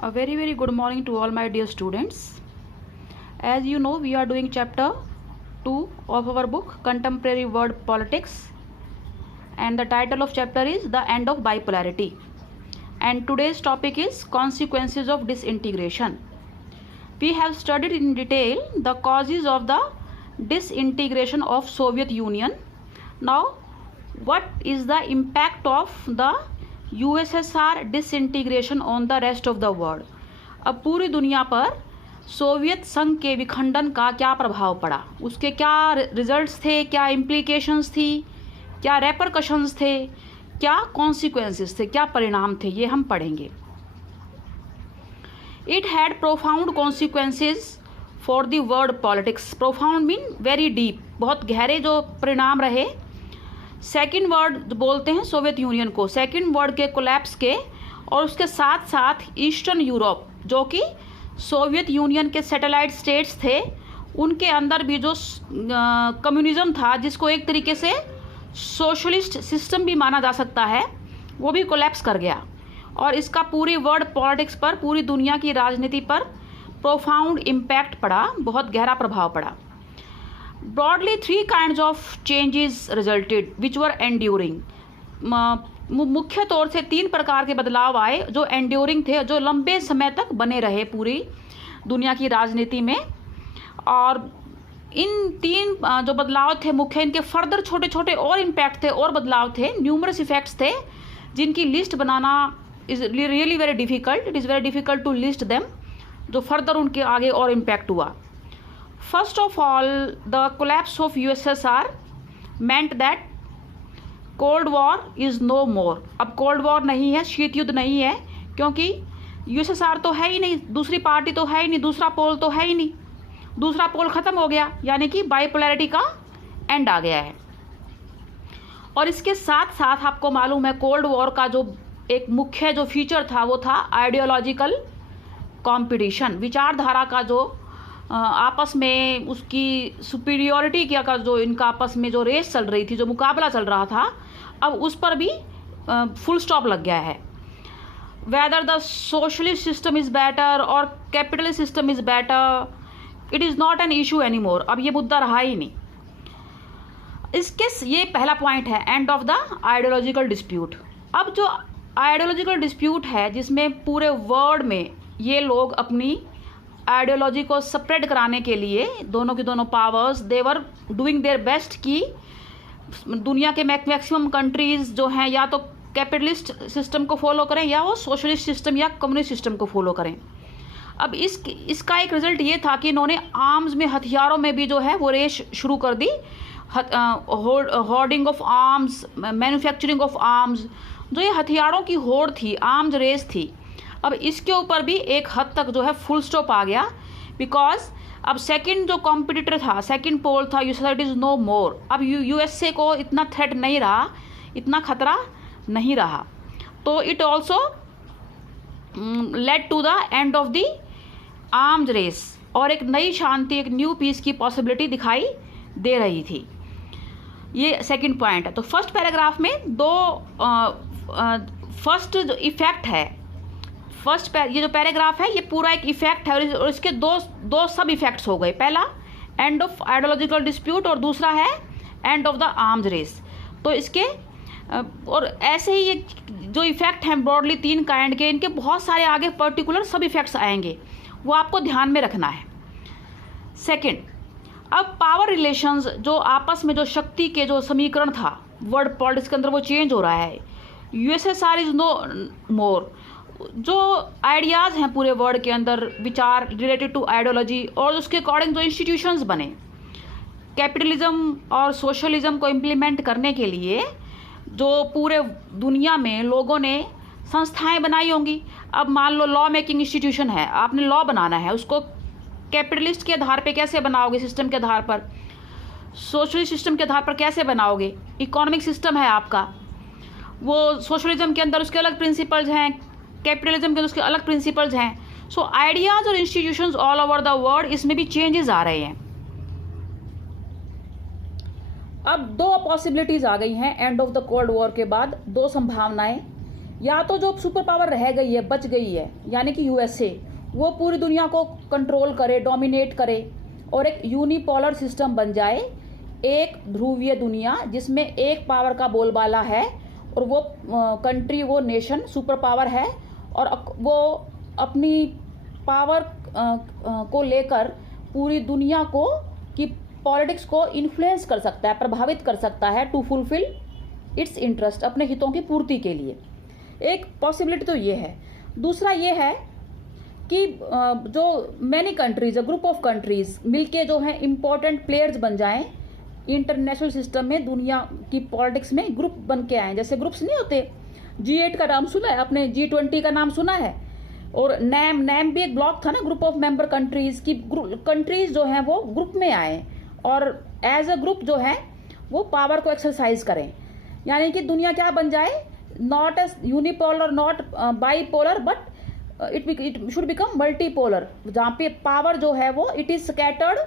A very good morning to all my dear students. As you know, we are doing chapter 2 of our book Contemporary World Politics, and the title of chapter is The End of Bipolarity, and today's topic is Consequences of Disintegration. We have studied in detail the causes of the disintegration of Soviet Union. Now, what is the impact of the USSR disintegration on the rest of the world? अब पूरी दुनिया पर Soviet संघ के विखंडन का क्या प्रभाव पड़ा, उसके क्या रिजल्ट्स थे, क्या इम्प्लीकेशंस थी, क्या रेपरकशंस थे, क्या कॉन्सिक्वेंसेस थे, क्या परिणाम थे, ये हम पढ़ेंगे. It had profound consequences for the world politics. Profound mean very deep, बहुत गहरे जो परिणाम रहे. सेकेंड वर्ल्ड बोलते हैं सोवियत यूनियन को, सेकेंड वर्ल्ड के कोलैप्स के, और उसके साथ साथ ईस्टर्न यूरोप जो कि सोवियत यूनियन के सैटेलाइट स्टेट्स थे, उनके अंदर भी जो कम्युनिज्म था, जिसको एक तरीके से सोशलिस्ट सिस्टम भी माना जा सकता है, वो भी कोलैप्स कर गया. और इसका पूरी वर्ल्ड पॉलिटिक्स पर, पूरी दुनिया की राजनीति पर प्रोफाउंड इम्पैक्ट पड़ा, बहुत गहरा प्रभाव पड़ा. Broadly, 3 kinds of changes resulted which were enduring. मुख्य तौर से 3 प्रकार के बदलाव आए जो एंड्योरिंग थे, जो लंबे समय तक बने रहे पूरी दुनिया की राजनीति में. और इन 3 जो बदलाव थे मुख्य, इनके फर्दर छोटे छोटे और इम्पैक्ट थे और बदलाव थे, न्यूमरस इफेक्ट्स थे, जिनकी लिस्ट बनाना is really very difficult. It is very difficult to list them, जो फर्दर उनके आगे और इम्पैक्ट हुआ. First of all, the collapse of USSR meant that Cold War is no more. अब Cold War नहीं है, शीत युद्ध नहीं है, क्योंकि USSR तो है ही नहीं, दूसरी पार्टी तो है ही नहीं, दूसरा पोल तो है ही नहीं, दूसरा पोल ख़त्म हो गया, यानी कि बाइपोलैरिटी का एंड आ गया है. और इसके साथ साथ आपको मालूम है, कोल्ड वॉर का जो एक मुख्य जो फीचर था वो था आइडियोलॉजिकल कॉम्पिटिशन. विचारधारा का जो आपस में उसकी सुपीरियोरिटी का जो इनका आपस में जो रेस चल रही थी, जो मुकाबला चल रहा था, अब उस पर भी फुल स्टॉप लग गया है. Whether the socialist system is better और capitalist system is better, it is not an issue any more. अब ये मुद्दा रहा ही नहीं. ये पहला पॉइंट है, end of the ideological dispute. अब जो आइडियोलॉजिकल डिस्प्यूट है, जिसमें पूरे वर्ल्ड में ये लोग अपनी आइडियोलॉजी को स्प्रेड कराने के लिए, दोनों की दोनों powers, they were doing their best कि दुनिया के मैक्सिमम कंट्रीज़ जो हैं या तो कैपिटलिस्ट सिस्टम को फॉलो करें या वो सोशलिस्ट सिस्टम या कम्युनिस्ट सिस्टम को फॉलो करें. अब इसका एक रिजल्ट ये था कि इन्होंने आर्म्स में, हथियारों में भी जो है वो रेस शुरू कर दी. Hoarding of arms, manufacturing of arms, जो ये हथियारों की होड़ थी, आर्म्स रेस थी. अब इसके ऊपर भी एक हद तक जो है फुल स्टॉप आ गया, बिकॉज अब सेकंड जो कॉम्पिटिटर था, सेकंड पोल था, यूएसएसआर इज़ नो मोर. अब यूएसए को इतना थ्रेट नहीं रहा, इतना खतरा नहीं रहा. तो it also led to the end of the arms race, और एक नई शांति, एक न्यू पीस की पॉसिबिलिटी दिखाई दे रही थी. ये सेकंड पॉइंट है. तो फर्स्ट पैराग्राफ में फर्स्ट जो इफेक्ट है, ये जो पैराग्राफ है ये पूरा एक इफेक्ट है, और इसके दो सब इफेक्ट्स हो गए. पहला एंड ऑफ आइडियोलॉजिकल डिस्प्यूट और दूसरा है end of the arms race. तो इसके और ऐसे ही ये जो इफेक्ट हैं ब्रॉडली 3 काइंड के, इनके बहुत सारे आगे पर्टिकुलर सब इफेक्ट्स आएंगे, वो आपको ध्यान में रखना है. सेकेंड, अब पावर रिलेशंस, जो आपस में जो शक्ति के जो समीकरण था वर्ल्ड पॉलिटिक्स के अंदर, वो चेंज हो रहा है. यूएसएसआर इज़ नो मोर. जो आइडियाज़ हैं पूरे वर्ल्ड के अंदर, विचार रिलेटेड टू आइडियोलॉजी, और उसके अकॉर्डिंग जो इंस्टीट्यूशंस बने कैपिटलिज्म और सोशलिज्म को इम्प्लीमेंट करने के लिए, जो पूरे दुनिया में लोगों ने संस्थाएं बनाई होंगी. अब मान लो लॉ मेकिंग इंस्टीट्यूशन है, आपने लॉ बनाना है, उसको कैपिटलिस्ट के आधार पे कैसे बनाओगे, सिस्टम के आधार पर, सोशलिस्ट सिस्टम के आधार पर कैसे बनाओगे. इकोनॉमिक सिस्टम है आपका, वो सोशलिज्म के अंदर उसके अलग प्रिंसिपल्स हैं, कैपिटलिज्म के उसके अलग प्रिंसिपल्स हैं. सो आइडियाज़ और institutions all over the world, इसमें भी चेंजेस आ रहे हैं. अब 2 पॉसिबिलिटीज़ आ गई हैं and of the cold war के बाद, 2 संभावनाएं. या तो जो सुपर पावर रह गई है, बच गई है, यानी कि यूएसए, वो पूरी दुनिया को कंट्रोल करे, डोमिनेट करे और एक यूनिपोलर सिस्टम बन जाए, एक ध्रुवीय दुनिया जिसमें एक पावर का बोलबाला है और वो कंट्री, वो नेशन सुपर पावर है और वो अपनी पावर को लेकर पूरी दुनिया को की पॉलिटिक्स को इन्फ्लुएंस कर सकता है, प्रभावित कर सकता है टू फुलफिल इट्स इंटरेस्ट, अपने हितों की पूर्ति के लिए। एक पॉसिबिलिटी तो ये है। दूसरा ये है कि जो many countries, group of countries मिलके जो है इम्पोर्टेंट प्लेयर्स बन जाएं इंटरनेशनल सिस्टम में, दुनिया की पॉलिटिक्स में ग्रुप बन के आए। जैसे ग्रुप्स नहीं होते, G8 का नाम सुना है आपने, G20 का नाम सुना है, और नैम भी एक ब्लॉक था ना, ग्रुप ऑफ मेंबर कंट्रीज की। कंट्रीज जो हैं वो ग्रुप में आए और एज अ ग्रुप जो है वो पावर को एक्सरसाइज करें, यानी कि दुनिया क्या बन जाए, not as unipolar, not bipolar, but it should become multipolar, जहाँ पे पावर जो है वो it is scattered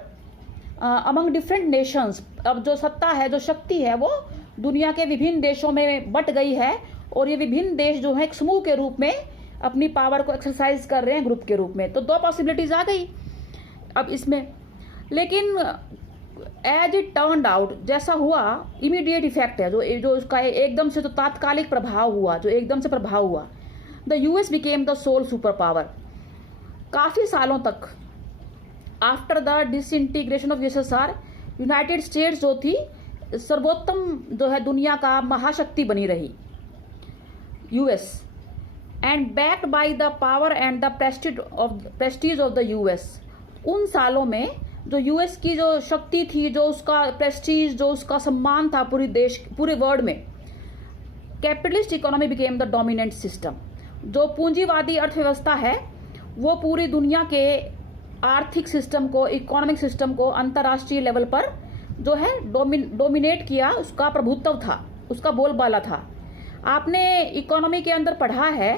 among different nations. अब जो सत्ता है, जो शक्ति है, वो दुनिया के विभिन्न देशों में बट गई है और ये विभिन्न देश जो है एक समूह के रूप में अपनी पावर को एक्सरसाइज कर रहे हैं ग्रुप के रूप में। तो दो पॉसिबिलिटीज आ गई अब इसमें। लेकिन एज इट टर्न्ड आउट, जैसा हुआ, इमीडिएट इफेक्ट है जो उसका एकदम से, जो तात्कालिक प्रभाव हुआ, जो एकदम से प्रभाव हुआ, the US became the sole super power. काफी सालों तक after the disintegration of USSR, United States जो थी सर्वोत्तम जो है दुनिया का महाशक्ति बनी रही, US, and backed by the power and the Prestige of the US. उन सालों में जो यूएस की जो शक्ति थी, जो उसका प्रेस्टीज, जो उसका सम्मान था पूरे वर्ल्ड में, capitalist economy became the dominant system. जो पूंजीवादी अर्थव्यवस्था है वो पूरी दुनिया के आर्थिक सिस्टम को, इकोनॉमिक सिस्टम को अंतर्राष्ट्रीय लेवल पर जो है डोमिनेट किया, उसका प्रभुत्व था, उसका बोलबाला था। आपने इकोनॉमी के अंदर पढ़ा है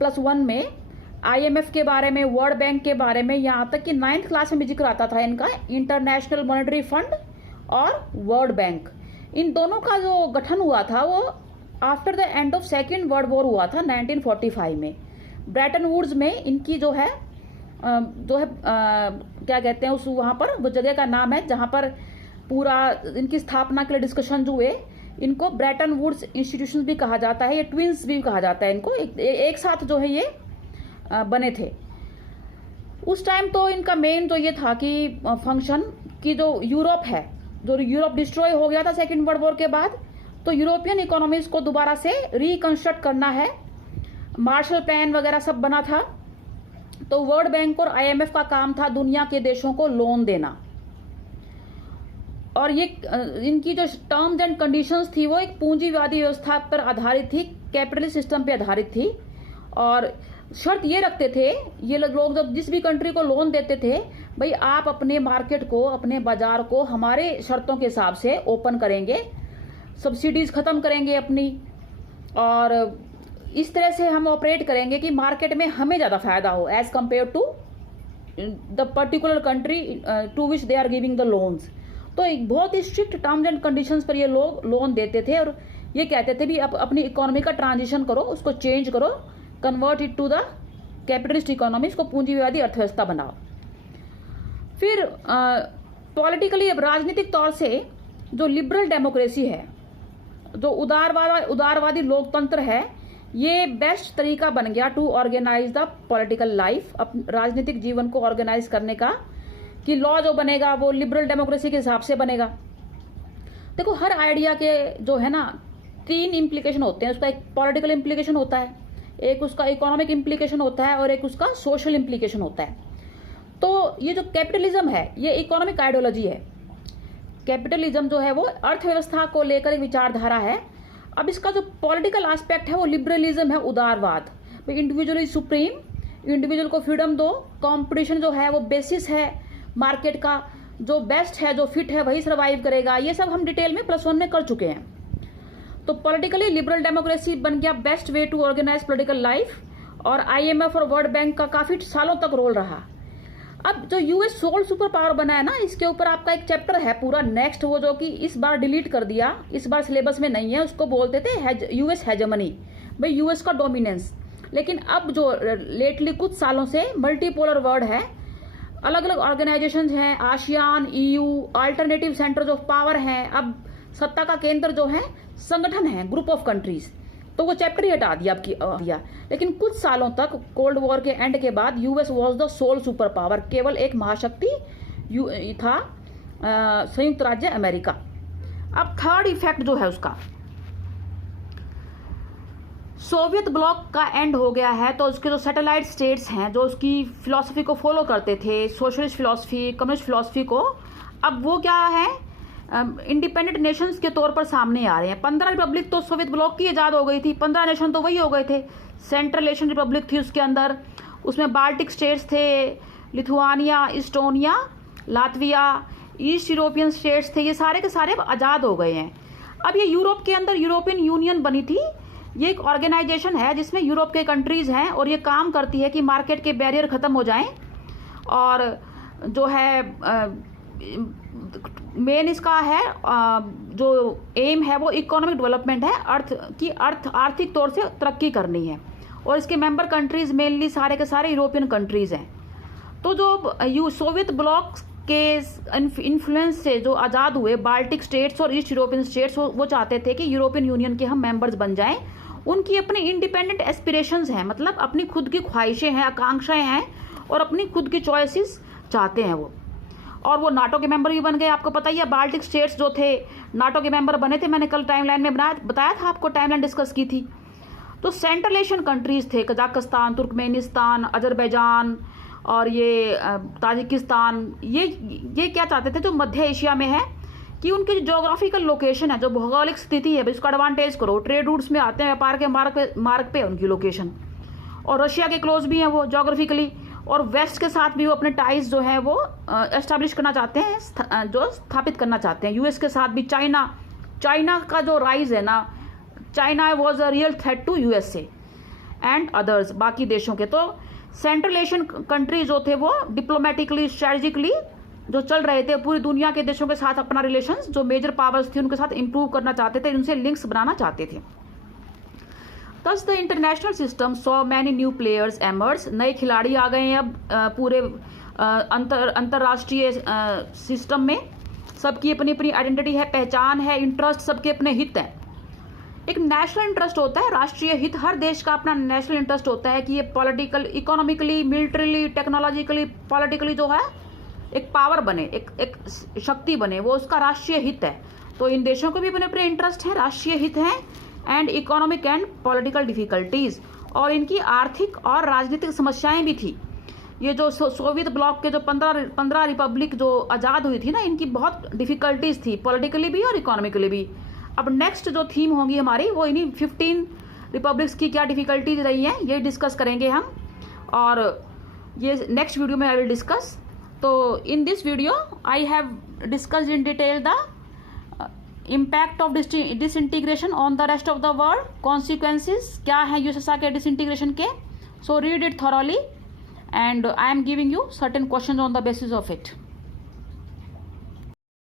+1 में, IMF के बारे में, वर्ल्ड बैंक के बारे में, यहाँ तक कि 9th क्लास में भी जिक्र आता था इनका, इंटरनेशनल मॉनेटरी फंड और वर्ल्ड बैंक। इन दोनों का जो गठन हुआ था वो after the end of second world war हुआ था 1945 में। ब्रेटन वुड्स में इनकी जो है क्या कहते हैं उस, वहाँ पर वो जगह का नाम है जहाँ पर पूरा इनकी स्थापना के लिए डिस्कशन जो हुए, इनको ब्रेटन वुड्स इंस्टीट्यूशन भी कहा जाता है, ये ट्विंस भी कहा जाता है इनको, एक साथ जो है ये बने थे। उस टाइम तो इनका मेन तो ये था कि फंक्शन की जो यूरोप है, जो यूरोप डिस्ट्रॉय हो गया था सेकेंड वर्ल्ड वॉर के बाद, तो यूरोपियन इकोनॉमीज को दोबारा से रिकंस्ट्रक्ट करना है। मार्शल प्लान वगैरह सब बना था। तो वर्ल्ड बैंक और IMF का काम था दुनिया के देशों को लोन देना, और ये इनकी जो टर्म्स एंड कंडीशंस थी वो एक पूंजीवादी व्यवस्था पर आधारित थी, कैपिटलिस्ट सिस्टम पे आधारित थी। और शर्त ये रखते थे ये लोग, जब जिस भी कंट्री को लोन देते थे, भाई आप अपने मार्केट को, अपने बाजार को हमारे शर्तों के हिसाब से ओपन करेंगे, सब्सिडीज खत्म करेंगे अपनी, और इस तरह से हम ऑपरेट करेंगे कि मार्केट में हमें ज़्यादा फायदा हो as compare to the particular country to which they are giving the loans. तो एक बहुत ही स्ट्रिक्ट टर्म्स एंड कंडीशंस पर ये लोग लोन देते थे और ये कहते थे भी आप अपनी इकोनॉमी का ट्रांजिशन करो, उसको चेंज करो, convert it to the capitalist economy, इसको पूंजीवादी अर्थव्यवस्था बनाओ। फिर पॉलिटिकली, अब राजनीतिक तौर से जो लिबरल डेमोक्रेसी है, जो उदारवादी लोकतंत्र है, ये बेस्ट तरीका बन गया to organise the political life, राजनीतिक जीवन को ऑर्गेनाइज करने का, कि लॉ जो बनेगा वो लिबरल डेमोक्रेसी के हिसाब से बनेगा। देखो, हर आइडिया के जो है ना 3 इम्प्लीकेशन होते हैं। उसका एक पॉलिटिकल इम्प्लीकेशन होता है, एक उसका इकोनॉमिक इम्प्लीकेशन होता है और एक उसका सोशल इम्प्लीकेशन होता है। तो ये जो कैपिटलिज्म है ये इकोनॉमिक आइडियोलॉजी है। कैपिटलिज्म जो है वो अर्थव्यवस्था को लेकर एक विचारधारा है। अब इसका जो पॉलिटिकल एस्पेक्ट है वो लिबरलिज्म है, उदारवाद। इंडिविजुअल इज सुप्रीम, इंडिविजुअल को फ्रीडम दो, कंपटीशन जो है वो बेसिस है मार्केट का, जो बेस्ट है, जो फिट है वही सर्वाइव करेगा। ये सब हम डिटेल में +1 में कर चुके हैं। तो पॉलिटिकली लिबरल डेमोक्रेसी बन गया best way to organise political life, और IMF और वर्ल्ड बैंक का काफी सालों तक रोल रहा। अब जो यूएस सोल सुपर पावर बना है ना, इसके ऊपर आपका एक चैप्टर है पूरा नेक्स्ट, वो जो कि इस बार डिलीट कर दिया, इस बार सिलेबस में नहीं है। उसको बोलते थे यूएस हेजेमनी, भाई यूएस का डोमिनेंस। लेकिन अब जो लेटली कुछ सालों से मल्टीपोलर वर्ल्ड है, अलग अलग ऑर्गेनाइजेशंस हैं, ASEAN, EU, alternative centres of power हैं, अब सत्ता का केंद्र जो है संगठन है, ग्रुप ऑफ कंट्रीज, तो वो चैप्टर ही हटा दिया। लेकिन कुछ सालों तक कोल्ड वॉर के एंड के बाद US was the sole super power, केवल एक महाशक्ति था संयुक्त राज्य अमेरिका। अब थर्ड इफेक्ट जो है उसका, सोवियत ब्लॉक का एंड हो गया है, तो उसके जो सैटेलाइट स्टेट्स हैं जो उसकी फिलॉसफी को फॉलो करते थे, सोशलिस्ट फिलॉसफी, कम्युनिस्ट फिलॉसफी को, अब वो क्या है इंडिपेंडेंट नेशंस के तौर पर सामने आ रहे हैं। 15 रिपब्लिक तो सोवियत ब्लॉक की आज़ाद हो गई थी, 15 नेशन तो वही हो गए थे। सेंट्रल एशियन रिपब्लिक थी उसके अंदर, उसमें बाल्टिक स्टेट्स थे, Lithuania, Estonia, Latvia, east European states थे, ये सारे के सारे आज़ाद हो गए हैं। अब ये यूरोप के अंदर यूरोपियन यूनियन बनी थी, ये एक ऑर्गेनाइजेशन है जिसमें यूरोप के कंट्रीज़ हैं और ये काम करती है कि मार्केट के बैरियर ख़त्म हो जाएं, और जो है मेन इसका है जो एम है वो इकोनॉमिक डेवलपमेंट है, आर्थिक तौर से तरक्की करनी है, और इसके मेंबर कंट्रीज़ मेनली सारे के सारे यूरोपियन कंट्रीज़ हैं। तो जो सोवियत ब्लॉक के इन्फ्लुएंस से जो आज़ाद हुए बाल्टिक स्टेट्स और ईस्ट यूरोपियन स्टेट्स, वो चाहते थे कि यूरोपियन यूनियन के हम मेंबर्स बन जाएं। उनकी अपनी इंडिपेंडेंट एस्पिरेशंस हैं, मतलब अपनी खुद की ख्वाहिशें हैं, आकांक्षाएं हैं, और अपनी खुद की चॉइसेस चाहते हैं वो, और वो नाटो के मेंबर भी बन गए। आपको पता ही है बाल्टिक स्टेट्स जो थे नाटो के मेंबर बने थे, मैंने कल टाइमलाइन में बताया था आपको, टाइमलाइन डिस्कस की थी। तो सेंट्रल एशियन कंट्रीज़ थे, कजाकिस्तान, तुर्कमेनिस्तान, अजरबैजान और ये ताजिकिस्तान, ये क्या चाहते थे जो मध्य एशिया में है कि उनकी जो जोग्राफिकल लोकेशन है, जो भौगोलिक स्थिति है, इसका एडवांटेज करो, ट्रेड रूट्स में आते हैं, व्यापार के मार्ग पे उनकी लोकेशन, और रशिया के क्लोज भी हैं वो जोग्राफिकली, और वेस्ट के साथ भी वो अपने टाइज जो है वो एस्टैब्लिश करना चाहते हैं, जो स्थापित करना चाहते हैं। यूएस के साथ भी चाइना का जो राइज है ना, China was a real threat to USA and others, बाकी देशों के। तो सेंट्रल एशियन कंट्री जो थे वो डिप्लोमेटिकली, स्ट्रेटेजिकली जो चल रहे थे, पूरी दुनिया के देशों के साथ अपना रिलेशंस, जो मेजर पावर्स थी उनके साथ इंप्रूव करना चाहते थे, उनसे लिंक्स बनाना चाहते थे। Thus the international system saw many new players emerge, नए खिलाड़ी आ गए हैं अब पूरे अंतरराष्ट्रीय सिस्टम में। सबकी अपनी अपनी आइडेंटिटी है, पहचान है, इंटरेस्ट सबके अपने हित हैं। एक नेशनल इंटरेस्ट होता है, राष्ट्रीय हित, हर देश का अपना नेशनल इंटरेस्ट होता है कि ये political, economically, militarily, technologically, politically जो है एक पावर बने, एक शक्ति बने, वो उसका राष्ट्रीय हित है। तो इन देशों के भी अपने अपने इंटरेस्ट हैं, राष्ट्रीय हित हैं, and economic and political difficulties, और इनकी आर्थिक और राजनीतिक समस्याएं भी थी। ये जो सोवियत ब्लॉक के जो 15 रिपब्लिक जो आज़ाद हुई थी ना, इनकी बहुत डिफिकल्टीज थी, पॉलिटिकली भी और इकोनॉमिकली भी। अब नेक्स्ट जो थीम होगी हमारी वो इन्हीं 15 रिपब्लिक्स की क्या डिफिकल्टीज रही हैं, ये डिस्कस करेंगे हम, और ये नेक्स्ट वीडियो में आई विल डिस्कस। तो in this video I have discussed in detail the impact of disintegration on the rest of the world, consequences क्या हैं यूएसएसआर के डिसइंटीग्रेशन के। So read it thoroughly and I am giving you certain question on the basis of it.